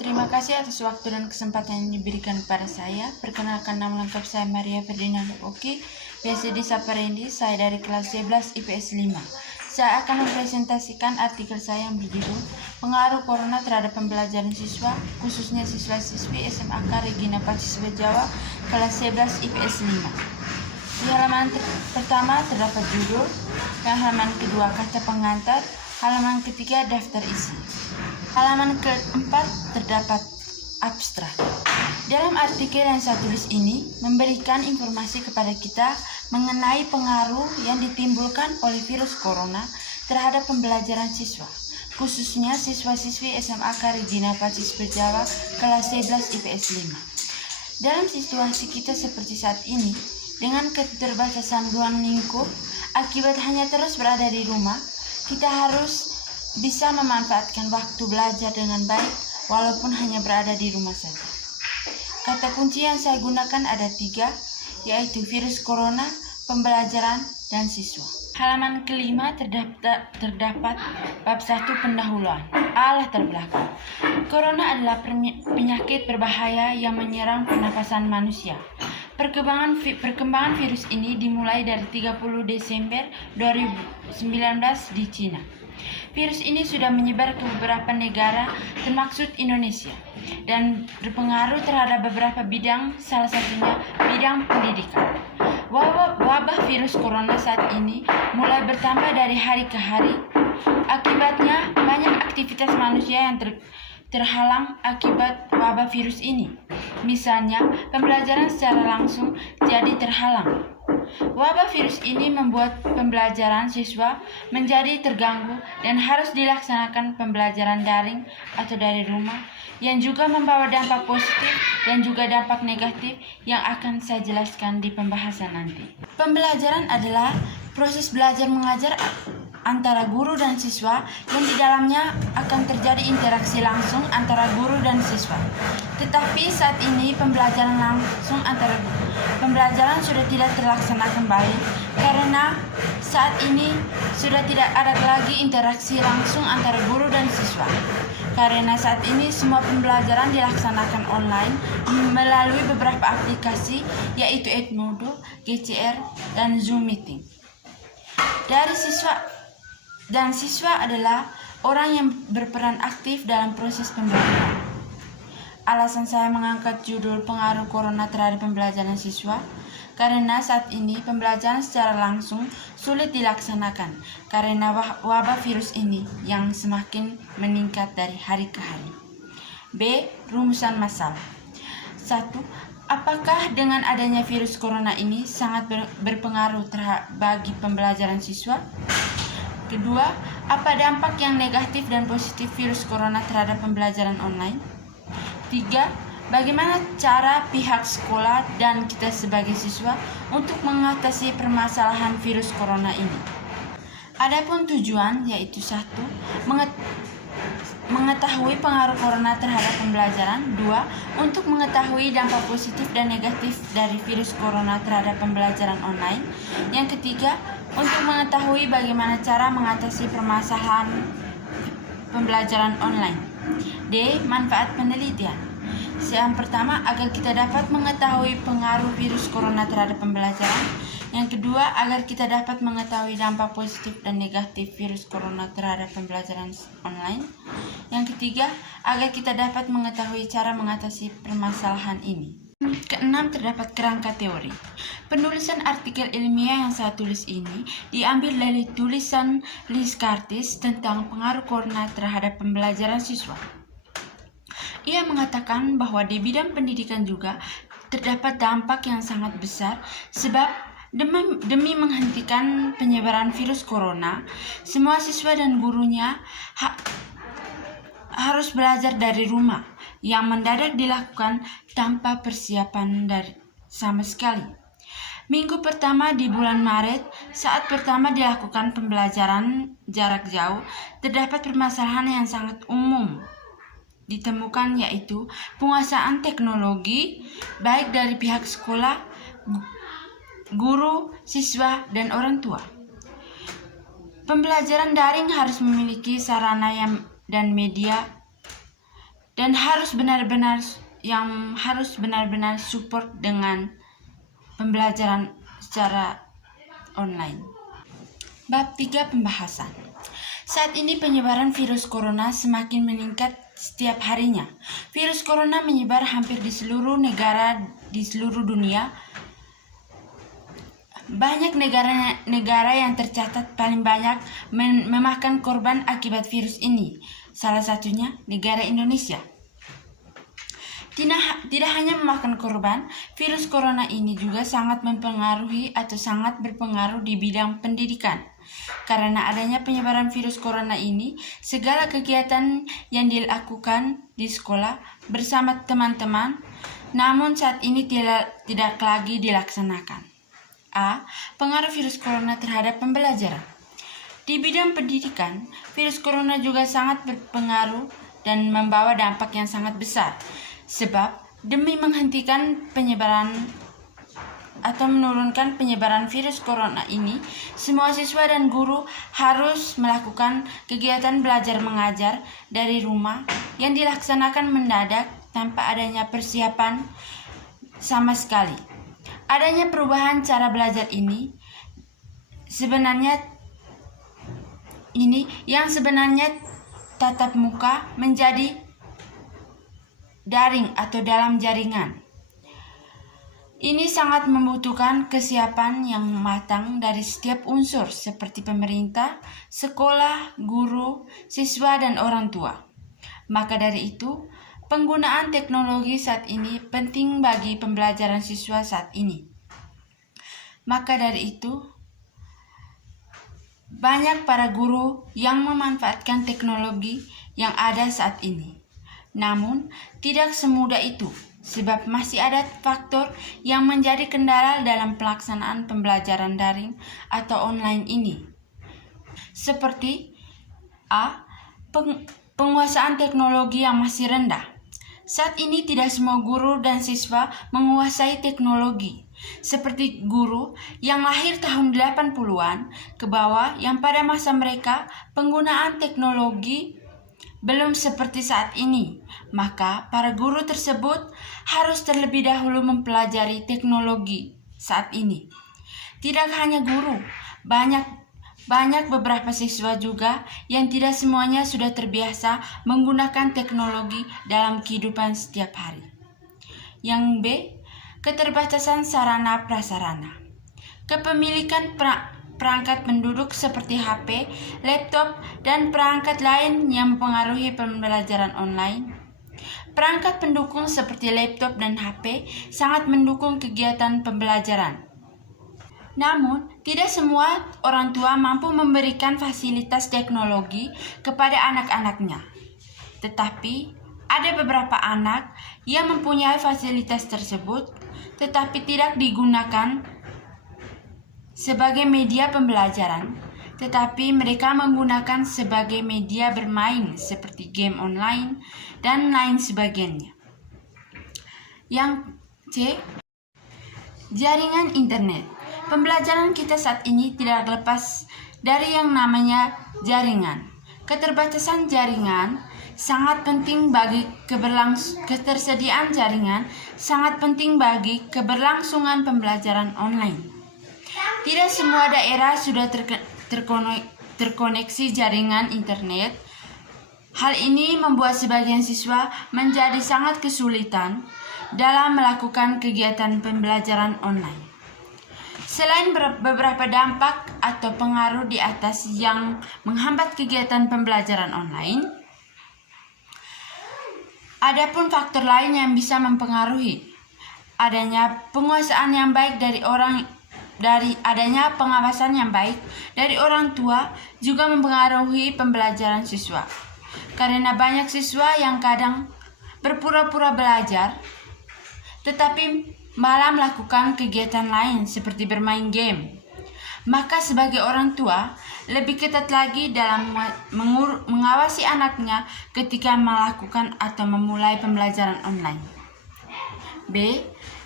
Terima kasih atas waktu dan kesempatan yang diberikan kepada saya. Perkenalkan, nama lengkap saya Maria Ferdinand Oki, biasa disapa Randy. Saya dari kelas 11 IPS 5. Saya akan mempresentasikan artikel saya yang berjudul Pengaruh Corona terhadap Pembelajaran Siswa, khususnya siswa-siswi SMAK Regina Pacis Bejawa, kelas 11 IPS 5. Di halaman pertama terdapat judul, dan halaman kedua kata pengantar, halaman ketiga daftar isi. Halaman keempat terdapat abstrak. Dalam artikel yang saya tulis ini memberikan informasi kepada kita mengenai pengaruh yang ditimbulkan oleh virus corona terhadap pembelajaran siswa, khususnya siswa-siswi SMAK Regina Pacis Bejawa kelas 11 IPS 5. Dalam situasi kita seperti saat ini, dengan keterbatasan ruang lingkup akibat hanya terus berada di rumah, kita harus bisa memanfaatkan waktu belajar dengan baik walaupun hanya berada di rumah saja. Kata kunci yang saya gunakan ada 3, yaitu virus corona, pembelajaran, dan siswa. Halaman kelima terdapat bab 1 pendahuluan. Latar belakang. Corona adalah penyakit berbahaya yang menyerang pernapasan manusia. Perkembangan virus ini dimulai dari 30 Desember 2019 di Cina. Virus ini sudah menyebar ke beberapa negara, termasuk Indonesia, dan berpengaruh terhadap beberapa bidang, salah satunya bidang pendidikan. Wabah virus corona saat ini mulai bertambah dari hari ke hari. Akibatnya, banyak aktivitas manusia yang terhalang akibat wabah virus ini. Misalnya, pembelajaran secara langsung jadi terhalang. Wabah virus ini membuat pembelajaran siswa menjadi terganggu dan harus dilaksanakan pembelajaran daring atau dari rumah, yang juga membawa dampak positif dan juga dampak negatif yang akan saya jelaskan di pembahasan nanti. Pembelajaran adalah proses belajar mengajar antara guru dan siswa yang di dalamnya akan terjadi interaksi langsung antara guru dan siswa. Tetapi saat ini pembelajaran sudah tidak terlaksana kembali karena saat ini sudah tidak ada lagi interaksi langsung antara guru dan siswa. Karena saat ini semua pembelajaran dilaksanakan online melalui beberapa aplikasi, yaitu Edmodo, GCR, dan Zoom Meeting. Siswa adalah orang yang berperan aktif dalam proses pembelajaran. Alasan saya mengangkat judul Pengaruh Corona terhadap Pembelajaran Siswa karena saat ini pembelajaran secara langsung sulit dilaksanakan karena wabah virus ini yang semakin meningkat dari hari ke hari. B. Rumusan masalah. 1. Apakah dengan adanya virus corona ini sangat berpengaruh bagi pembelajaran siswa? Kedua, apa dampak yang negatif dan positif virus corona terhadap pembelajaran online? 3. Bagaimana cara pihak sekolah dan kita sebagai siswa untuk mengatasi permasalahan virus corona ini? Adapun tujuan yaitu 1. Mengetahui pengaruh corona terhadap pembelajaran. 2. Untuk mengetahui dampak positif dan negatif dari virus corona terhadap pembelajaran online. Yang ketiga, untuk mengetahui bagaimana cara mengatasi permasalahan pembelajaran online. D. Manfaat penelitian. Yang pertama, agar kita dapat mengetahui pengaruh virus corona terhadap pembelajaran. Yang kedua, agar kita dapat mengetahui dampak positif dan negatif virus corona terhadap pembelajaran online. Yang ketiga, agar kita dapat mengetahui cara mengatasi permasalahan ini. Keenam, terdapat kerangka teori. Penulisan artikel ilmiah yang saya tulis ini diambil dari tulisan Liz Curtis tentang pengaruh corona terhadap pembelajaran siswa. Ia mengatakan bahwa di bidang pendidikan juga terdapat dampak yang sangat besar sebab demi menghentikan penyebaran virus corona, semua siswa dan gurunya harus belajar dari rumah yang mendadak dilakukan tanpa persiapan sama sekali. Minggu pertama di bulan Maret, saat pertama dilakukan pembelajaran jarak jauh, terdapat permasalahan yang sangat umum ditemukan, yaitu penguasaan teknologi baik dari pihak sekolah, guru, siswa, dan orang tua. Pembelajaran daring harus memiliki sarana dan media dan harus benar-benar support dengan pembelajaran secara online. Bab 3 pembahasan. Saat ini penyebaran virus corona semakin meningkat setiap harinya. Virus corona menyebar hampir di seluruh negara di seluruh dunia. Banyak negara yang tercatat paling banyak memakan korban akibat virus ini. Salah satunya negara Indonesia. Tidak hanya memakan korban, virus corona ini juga sangat mempengaruhi atau sangat berpengaruh di bidang pendidikan. Karena adanya penyebaran virus corona ini, segala kegiatan yang dilakukan di sekolah bersama teman-teman, namun saat ini tidak lagi dilaksanakan. A. Pengaruh virus corona terhadap pembelajaran. Di bidang pendidikan, virus corona juga sangat berpengaruh dan membawa dampak yang sangat besar. Sebab demi menghentikan penyebaran atau menurunkan penyebaran virus corona ini, semua siswa dan guru harus melakukan kegiatan belajar mengajar dari rumah yang dilaksanakan mendadak tanpa adanya persiapan sama sekali. Adanya perubahan cara belajar ini sebenarnya tatap muka menjadi daring atau dalam jaringan. Ini sangat membutuhkan kesiapan yang matang dari setiap unsur seperti pemerintah, sekolah, guru, siswa, dan orang tua. Maka dari itu, penggunaan teknologi saat ini penting bagi pembelajaran siswa saat ini. Maka dari itu, banyak para guru yang memanfaatkan teknologi yang ada saat ini. Namun, tidak semudah itu, sebab masih ada faktor yang menjadi kendala dalam pelaksanaan pembelajaran daring atau online ini. Seperti A. Penguasaan teknologi yang masih rendah. Saat ini tidak semua guru dan siswa menguasai teknologi. Seperti guru yang lahir tahun 80-an ke bawah yang pada masa mereka penggunaan teknologi belum seperti saat ini, maka para guru tersebut harus terlebih dahulu mempelajari teknologi saat ini. Tidak hanya guru, banyak beberapa siswa juga yang tidak semuanya sudah terbiasa menggunakan teknologi dalam kehidupan setiap hari. Yang B, keterbatasan sarana prasarana. Kepemilikan perangkat penduduk seperti HP, laptop, dan perangkat lain yang mempengaruhi pembelajaran online. Perangkat pendukung seperti laptop dan HP sangat mendukung kegiatan pembelajaran. Namun, tidak semua orang tua mampu memberikan fasilitas teknologi kepada anak-anaknya. Tetapi, ada beberapa anak yang mempunyai fasilitas tersebut, tetapi tidak digunakan sebagai media pembelajaran, tetapi mereka menggunakan sebagai media bermain seperti game online dan lain sebagainya. Yang C, jaringan internet. Pembelajaran kita saat ini tidak lepas dari yang namanya jaringan. Keterbatasan jaringan sangat penting bagi ketersediaan jaringan sangat penting bagi keberlangsungan pembelajaran online. Tidak semua daerah sudah terkoneksi jaringan internet. Hal ini membuat sebagian siswa menjadi sangat kesulitan dalam melakukan kegiatan pembelajaran online. Selain beberapa dampak atau pengaruh di atas yang menghambat kegiatan pembelajaran online, ada pun faktor lain yang bisa mempengaruhi. Adanya penguasaan yang baik adanya pengawasan yang baik dari orang tua juga mempengaruhi pembelajaran siswa. Karena banyak siswa yang kadang berpura-pura belajar, tetapi malah melakukan kegiatan lain seperti bermain game. Maka sebagai orang tua, lebih ketat lagi dalam mengawasi anaknya ketika melakukan atau memulai pembelajaran online. B.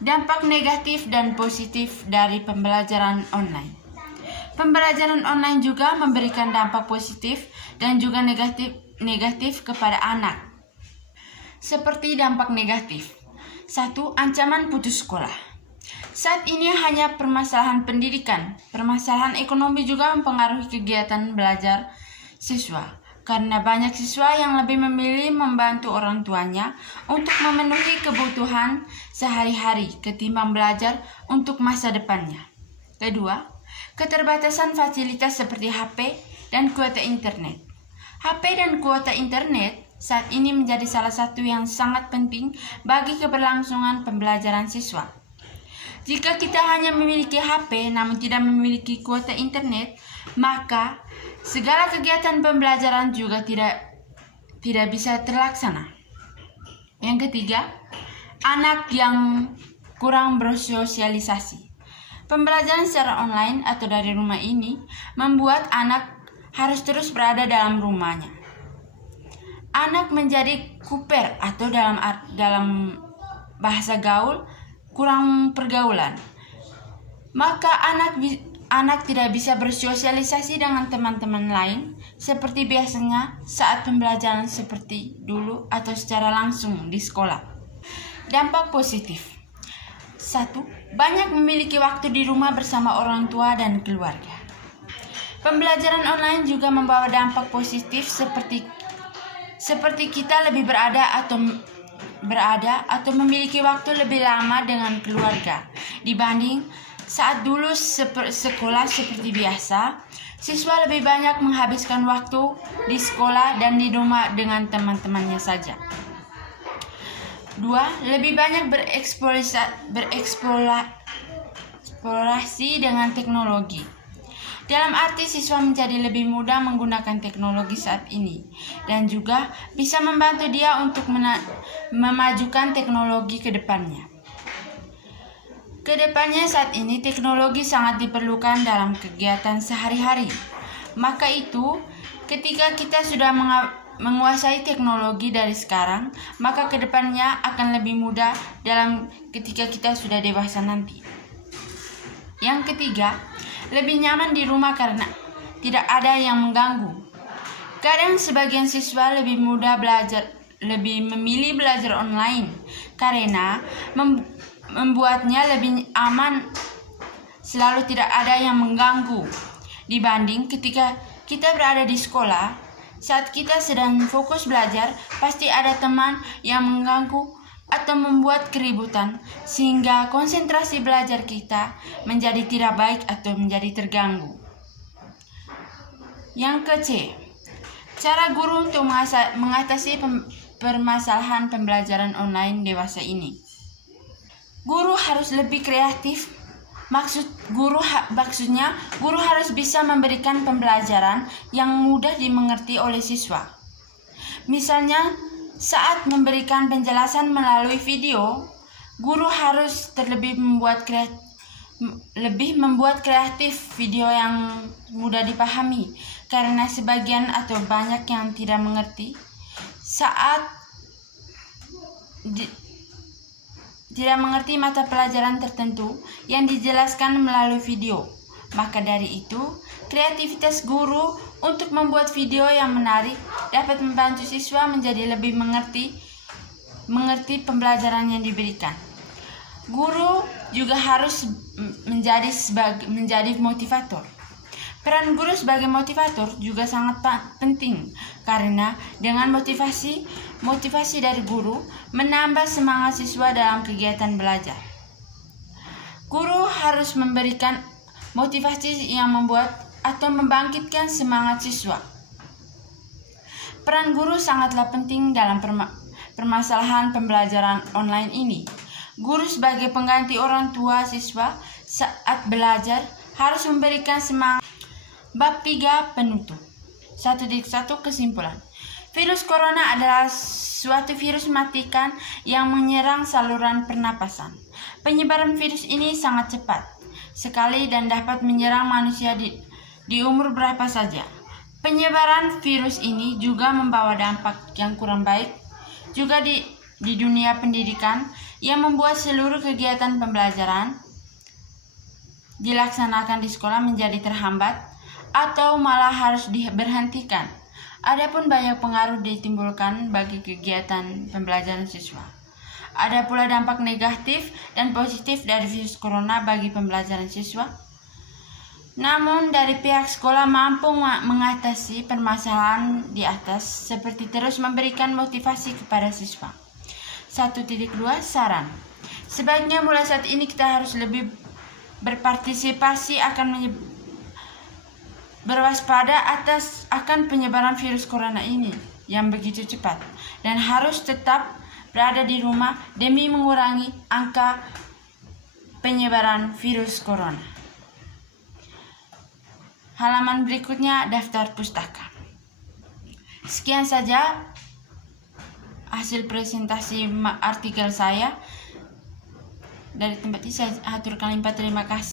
Dampak negatif dan positif dari pembelajaran online. Pembelajaran online juga memberikan dampak positif dan juga negatif kepada anak. seperti dampak negatif. 1. Ancaman putus sekolah. Saat ini hanya permasalahan pendidikan, permasalahan ekonomi juga mempengaruhi kegiatan belajar siswa. Karena banyak siswa yang lebih memilih membantu orang tuanya untuk memenuhi kebutuhan sehari-hari ketimbang belajar untuk masa depannya. Kedua, keterbatasan fasilitas seperti HP dan kuota internet. HP dan kuota internet saat ini menjadi salah satu yang sangat penting bagi keberlangsungan pembelajaran siswa. Jika kita hanya memiliki HP namun tidak memiliki kuota internet, maka segala kegiatan pembelajaran juga tidak bisa terlaksana. Yang ketiga, anak yang kurang bersosialisasi. Pembelajaran secara online atau dari rumah ini membuat anak harus terus berada dalam rumahnya. Anak menjadi kuper atau dalam bahasa gaul kurang pergaulan. Maka anak tidak bisa bersosialisasi dengan teman-teman lain seperti biasanya saat pembelajaran seperti dulu atau secara langsung di sekolah. Dampak positif. 1. Banyak memiliki waktu di rumah bersama orang tua dan keluarga. Pembelajaran online juga membawa dampak positif seperti kita lebih berada atau memiliki waktu lebih lama dengan keluarga dibanding saat dulu sekolah seperti biasa. Siswa lebih banyak menghabiskan waktu di sekolah dan di rumah dengan teman-temannya saja. 2. Lebih banyak bereksplorasi dengan teknologi. Dalam arti siswa menjadi lebih mudah menggunakan teknologi saat ini dan juga bisa membantu dia untuk memajukan teknologi ke depannya. Kedepannya saat ini teknologi sangat diperlukan dalam kegiatan sehari-hari. Maka itu, ketika kita sudah menguasai teknologi dari sekarang, maka kedepannya akan lebih mudah ketika kita sudah dewasa nanti. Yang ketiga, lebih nyaman di rumah karena tidak ada yang mengganggu. Kadang sebagian siswa lebih memilih belajar online karena membuatnya lebih aman, selalu tidak ada yang mengganggu dibanding ketika kita berada di sekolah. Saat kita sedang fokus belajar, pasti ada teman yang mengganggu atau membuat keributan sehingga konsentrasi belajar kita menjadi tidak baik atau menjadi terganggu. Yang ke-C, cara guru untuk mengatasi permasalahan pembelajaran online dewasa ini. Guru harus lebih kreatif. Maksudnya guru harus bisa memberikan pembelajaran yang mudah dimengerti oleh siswa. Misalnya, saat memberikan penjelasan melalui video, guru harus lebih membuat kreatif video yang mudah dipahami karena sebagian atau banyak yang tidak mengerti saat tidak mengerti mata pelajaran tertentu yang dijelaskan melalui video. Maka dari itu, kreativitas guru untuk membuat video yang menarik dapat membantu siswa menjadi lebih mengerti pembelajaran yang diberikan. Guru juga harus menjadi motivator. Peran guru sebagai motivator juga sangat penting karena dengan motivasi dari guru menambah semangat siswa dalam kegiatan belajar. Guru harus memberikan motivasi yang membuat atau membangkitkan semangat siswa. Peran guru sangatlah penting dalam permasalahan pembelajaran online ini. Guru sebagai pengganti orang tua siswa saat belajar harus memberikan semangat. Bab 3 penutup. 1.1 kesimpulan. Virus corona adalah suatu virus mematikan yang menyerang saluran pernapasan. Penyebaran virus ini sangat cepat sekali dan dapat menyerang manusia di umur berapa saja. Penyebaran virus ini juga membawa dampak yang kurang baik juga di dunia pendidikan yang membuat seluruh kegiatan pembelajaran dilaksanakan di sekolah menjadi terhambat atau malah harus diberhentikan. Adapun banyak pengaruh ditimbulkan bagi kegiatan pembelajaran siswa. Ada pula dampak negatif dan positif dari virus corona bagi pembelajaran siswa. Namun dari pihak sekolah mampu mengatasi permasalahan di atas seperti terus memberikan motivasi kepada siswa. 1.2 Saran. Sebaiknya mulai saat ini kita harus lebih berpartisipasi berwaspada akan penyebaran virus corona ini yang begitu cepat dan harus tetap berada di rumah demi mengurangi angka penyebaran virus corona. Halaman berikutnya daftar pustaka. Sekian saja hasil presentasi artikel saya. Dari tempat ini saya aturkan terima kasih.